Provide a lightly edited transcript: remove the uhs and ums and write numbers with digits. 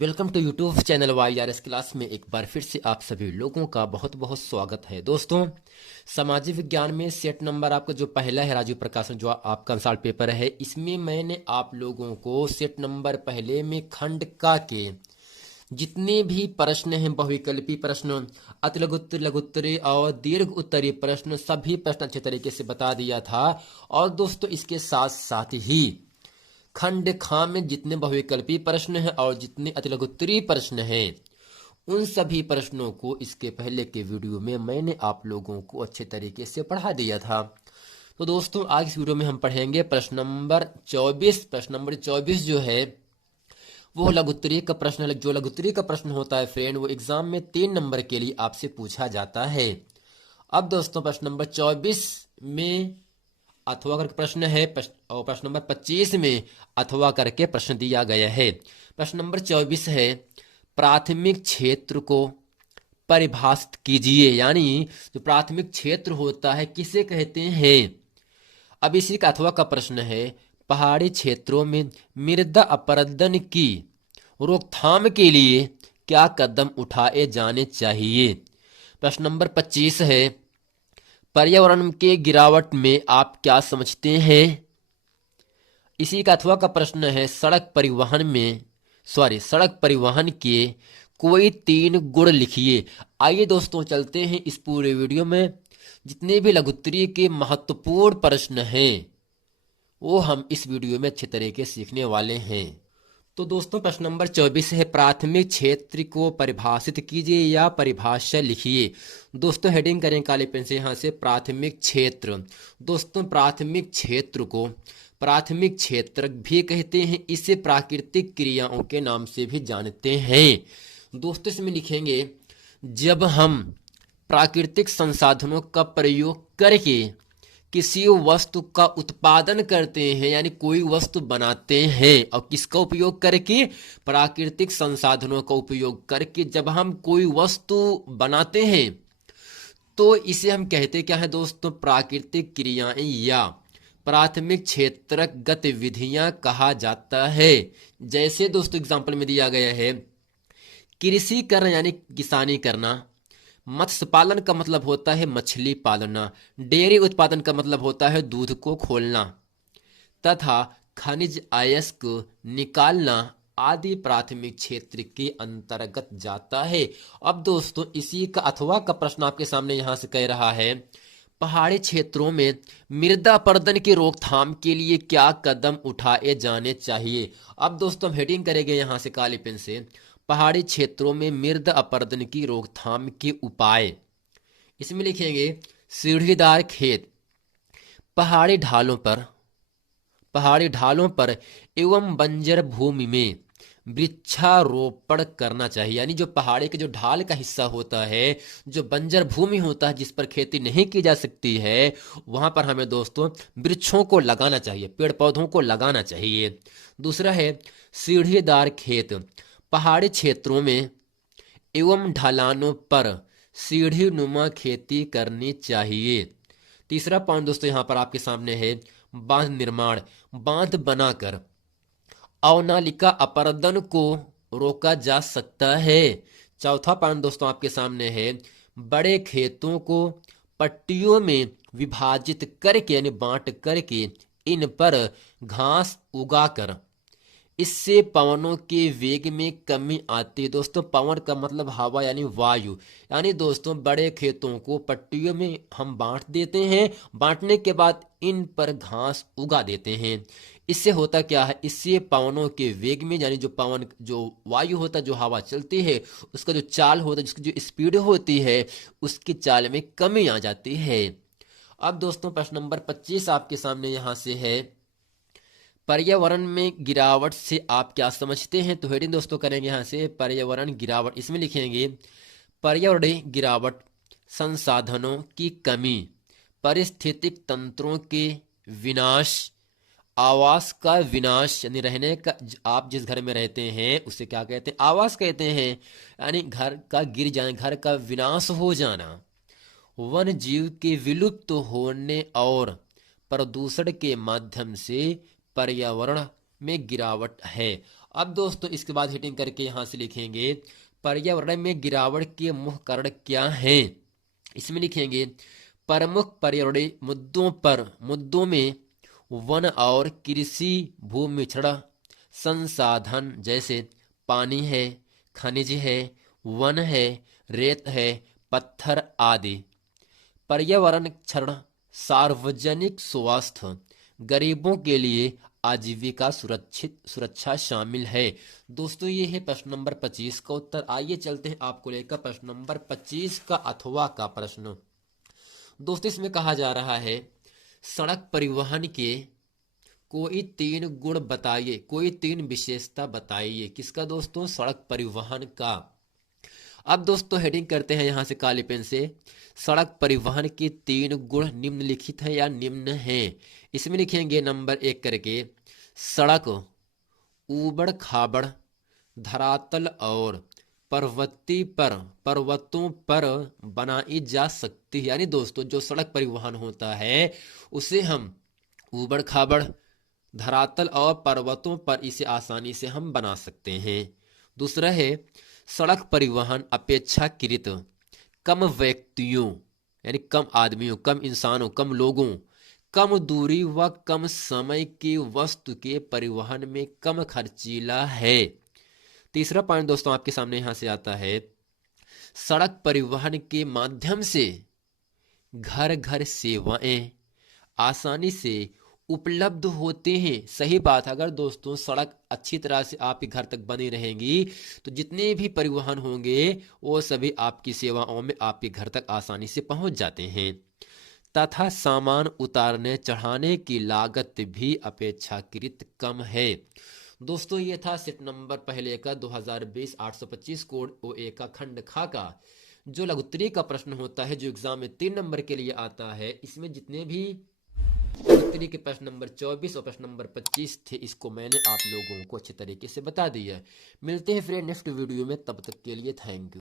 Welcome to YouTube channel YRS class में एक बार फिर से आप सभी लोगों का बहुत बहुत स्वागत है। दोस्तों, सामाजिक विज्ञान में सेट नंबर आपका जो पहला है राजीव प्रकाशन, जो आपका मिसाल पेपर है, इसमें मैंने आप लोगों को सेट नंबर पहले में खंड का के जितने भी प्रश्न हैं, बहुविकल्पी प्रश्न, अतिलघु लघुत्तरी और दीर्घ उत्तरीय प्रश्न, सभी प्रश्न अच्छे तरीके से बता दिया था। और दोस्तों, इसके साथ साथ ही खंड खा में जितने बहुविकल्पी प्रश्न हैं और जितने अतिलघुत्तरीय प्रश्न हैं, उन सभी प्रश्नों को इसके पहले के वीडियो में मैंने आप लोगों को अच्छे तरीके से पढ़ा दिया था। तो दोस्तों, आज इस वीडियो में हम पढ़ेंगे प्रश्न नंबर 24। प्रश्न नंबर 24 जो है वो लघुत्तरीय का प्रश्न है। जो लघुत्तरीय का प्रश्न होता है फ्रेंड, वो एग्जाम में 3 नंबर के लिए आपसे पूछा जाता है। अब दोस्तों, प्रश्न नंबर 24 में अथवा करके प्रश्न है और प्रश्न नंबर 25 में अथवा करके प्रश्न दिया गया है। प्रश्न नंबर 24 है, प्राथमिक क्षेत्र को परिभाषित कीजिए। यानी जो प्राथमिक क्षेत्र होता है किसे कहते हैं। अब इसी का अथवा का प्रश्न है, पहाड़ी क्षेत्रों में मृदा अपरदन की रोकथाम के लिए क्या कदम उठाए जाने चाहिए। प्रश्न नंबर 25 है, पर्यावरण के गिरावट में आप क्या समझते हैं। इसी का अथवा का प्रश्न है, सड़क परिवहन के कोई 3 गुण लिखिए। आइए दोस्तों, चलते हैं इस पूरे वीडियो में। जितने भी लघुत्तरीय के महत्वपूर्ण प्रश्न हैं वो हम इस वीडियो में अच्छे तरीके से सीखने वाले हैं। तो दोस्तों, प्रश्न नंबर 24 है, प्राथमिक क्षेत्र को परिभाषित कीजिए या परिभाषा लिखिए। दोस्तों, हेडिंग करें काले पेन से यहाँ से, प्राथमिक क्षेत्र। दोस्तों, प्राथमिक क्षेत्र भी कहते हैं, इसे प्राकृतिक क्रियाओं के नाम से भी जानते हैं। दोस्तों, इसमें लिखेंगे, जब हम प्राकृतिक संसाधनों का प्रयोग करके किसी वस्तु का उत्पादन करते हैं, यानी कोई वस्तु बनाते हैं, और किसका उपयोग करके, प्राकृतिक संसाधनों का उपयोग करके जब हम कोई वस्तु बनाते हैं तो इसे हम कहते क्या है दोस्तों, प्राकृतिक क्रियाएं या प्राथमिक क्षेत्र गतिविधियां कहा जाता है। जैसे दोस्तों एग्जाम्पल में दिया गया है, कृषि करना यानी किसानी करना, मत्स्य पालन का मतलब होता है मछली पालना, डेयरी उत्पादन का मतलब होता है दूध को खोलना, तथा खनिज अयस्क निकालना आदि प्राथमिक क्षेत्र के अंतर्गत जाता है। अब दोस्तों, इसी का अथवा का प्रश्न आपके सामने यहां से कह रहा है, पहाड़ी क्षेत्रों में मृदा अपरदन की रोकथाम के लिए क्या कदम उठाए जाने चाहिए। अब दोस्तों, हम हेडिंग करेंगे यहां से काली पेन से, पहाड़ी क्षेत्रों में मृदा अपरदन की रोकथाम के उपाय। इसमें लिखेंगे, सीढ़ीदार खेत, पहाड़ी ढालों पर एवं बंजर भूमि में वृक्षारोपण करना चाहिए। यानी जो पहाड़ी के जो ढाल का हिस्सा होता है, जो बंजर भूमि होता है जिस पर खेती नहीं की जा सकती है, वहां पर हमें दोस्तों वृक्षों को लगाना चाहिए, पेड़ पौधों को लगाना चाहिए। दूसरा है, सीढ़ीदार खेत, पहाड़ी क्षेत्रों में एवं ढलानों पर सीढ़ी नुमा खेती करनी चाहिए। तीसरा पॉइंट दोस्तों यहां पर आपके सामने है, बांध निर्माण, बांध बनाकर अवनालिका अपरदन को रोका जा सकता है। चौथा पॉइंट दोस्तों आपके सामने है, बड़े खेतों को पट्टियों में विभाजित करके यानी बांट करके इन पर घास उगाकर इससे पवनों के वेग में कमी आती है। दोस्तों, पवन का मतलब हवा यानी वायु। यानी दोस्तों, बड़े खेतों को पट्टियों में हम बांट देते हैं, बांटने के बाद इन पर घास उगा देते हैं। इससे होता क्या है, इससे पवनों के वेग में, यानी जो वायु होता है, जो हवा चलती है, उसका जो चाल होता है, जिसकी जो स्पीड होती है, उसकी चाल में कमी आ जाती है। अब दोस्तों, प्रश्न नंबर 25 आपके सामने यहां से है, पर्यावरण में गिरावट से आप क्या समझते हैं। तो हेडिंग दोस्तों करेंगे यहां से, पर्यावरण गिरावट। इसमें लिखेंगे, पर्यावरणीय गिरावट संसाधनों की कमी, पारिस्थितिक तंत्रों के विनाश, आवास का विनाश, यानी रहने का, आप जिस घर में रहते हैं उसे क्या कहते हैं, आवास कहते हैं, यानी घर का गिर जाना, घर का विनाश हो जाना, वन जीव के विलुप्त होने और प्रदूषण के माध्यम से पर्यावरण में गिरावट है। अब दोस्तों इसके बाद हेडिंग करके यहां से लिखेंगे पर्यावरण में गिरावट के मुख्य कारण क्या हैं। इसमें लिखेंगे प्रमुख पर्यावरणीय मुद्दों में वन और कृषि भूमि क्षरण संसाधन जैसे पानी है, खनिज है, वन है, रेत है, पत्थर आदि। पर्यावरण क्षरण, सार्वजनिक स्वास्थ्य, गरीबों के लिए आजीविका सुरक्षा शामिल है। दोस्तों ये है प्रश्न नंबर 25 का उत्तर। आइए चलते हैं आपको लेकर प्रश्न नंबर 25 का अथवा का प्रश्न। दोस्तों इसमें कहा जा रहा है सड़क परिवहन के कोई 3 गुण बताइए, कोई 3 विशेषता बताइए। किसका दोस्तों? सड़क परिवहन का। अब दोस्तों हेडिंग करते हैं यहां से काली पेन से, सड़क परिवहन के 3 गुण निम्नलिखित हैं या निम्न हैं। इसमें लिखेंगे नंबर 1 करके सड़क ऊबड़ खाबड़, धरातल और पर्वतों पर बनाई जा सकती है। यानी दोस्तों जो सड़क परिवहन होता है उसे हम ऊबड़ खाबड़, धरातल और पर्वतों पर इसे आसानी से हम बना सकते हैं। दूसरा है सड़क परिवहन अपेक्षाकृत कम व्यक्तियों यानी कम आदमियों, कम इंसानों, कम लोगों, कम दूरी व कम समय की वस्तु के परिवहन में कम खर्चीला है। तीसरा पॉइंट दोस्तों आपके सामने यहां से आता है सड़क परिवहन के माध्यम से घर घर सेवाएं आसानी से उपलब्ध होते हैं। सही बात। अगर दोस्तों सड़क अच्छी तरह से आपके घर तक बनी रहेंगी तो जितने भी परिवहन होंगे वो सभी आपकी सेवाओं में आपके घर तक आसानी से पहुंच जाते हैं। तथा सामान उतारने चढ़ाने की लागत भी अपेक्षाकृत कम है। दोस्तों ये था सेट नंबर पहले का 2020 825 कोड OA का खंड खा का जो लघुत्तरी का प्रश्न होता है, जो एग्जाम में 3 नंबर के लिए आता है। इसमें जितने भी लघुत्तरी के प्रश्न नंबर 24 और प्रश्न नंबर 25 थे, इसको मैंने आप लोगों को अच्छे तरीके से बता दिया है। मिलते हैं फ्रेंड नेक्स्ट वीडियो में, तब तक के लिए थैंक यू।